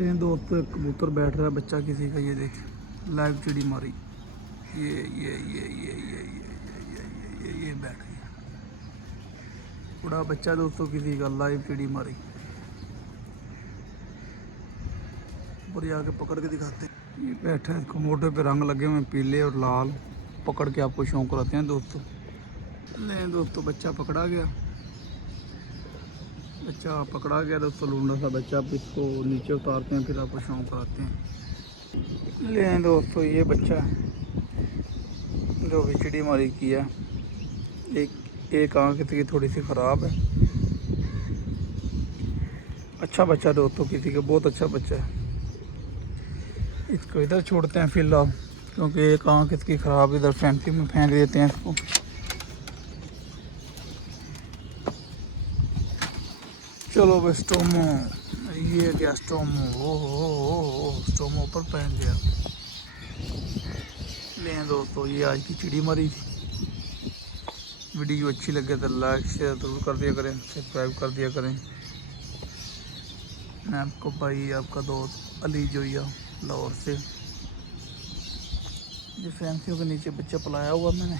लेकिन दोस्तों एक कबूतर बैठ रहा है बच्चा किसी का, ये देख लाइव चिड़ी मारी, ये बैठ गया बड़ा बच्चा दोस्तों किसी का, लाइव चिड़ी मारी। ऊपर जाके पकड़ के दिखाते हैं, ये बैठा है, इसको मोटे पे रंग लगे हुए पीले और लाल, पकड़ के आपको शौक कराते हैं दोस्तों। ले दोस्तों बच्चा पकड़ा गया, बच्चा पकड़ा गया दोस्तों, लूंडा सा बच्चा। अब इसको नीचे उतारते हैं फिर आपको शौक कराते हैं। ले दोस्तों ये बच्चा जो चिड़ी मारी किया, एक आँख इसकी थोड़ी सी ख़राब है। अच्छा बच्चा दोस्तों किसी का, बहुत अच्छा बच्चा है। इसको इधर छोड़ते हैं फिलहाल, क्योंकि एक आँख इसकी ख़राब, इधर फैंसी में फेंक देते हैं इसको। चलो भाई स्टोमो, ये क्या स्टोमो, ओ स्टोमो ऊपर पहन गया। ले दोस्तों ये आज की चिड़ी मरी थी। वीडियो अच्छी लगे तो लाइक शेयर जरूर कर दिया करें, सब्सक्राइब कर दिया करें। मैं आपको भाई आपका दोस्त अली जोया लाहौर से। ये फैंसियों के नीचे बच्चा पलाया हुआ मैंने।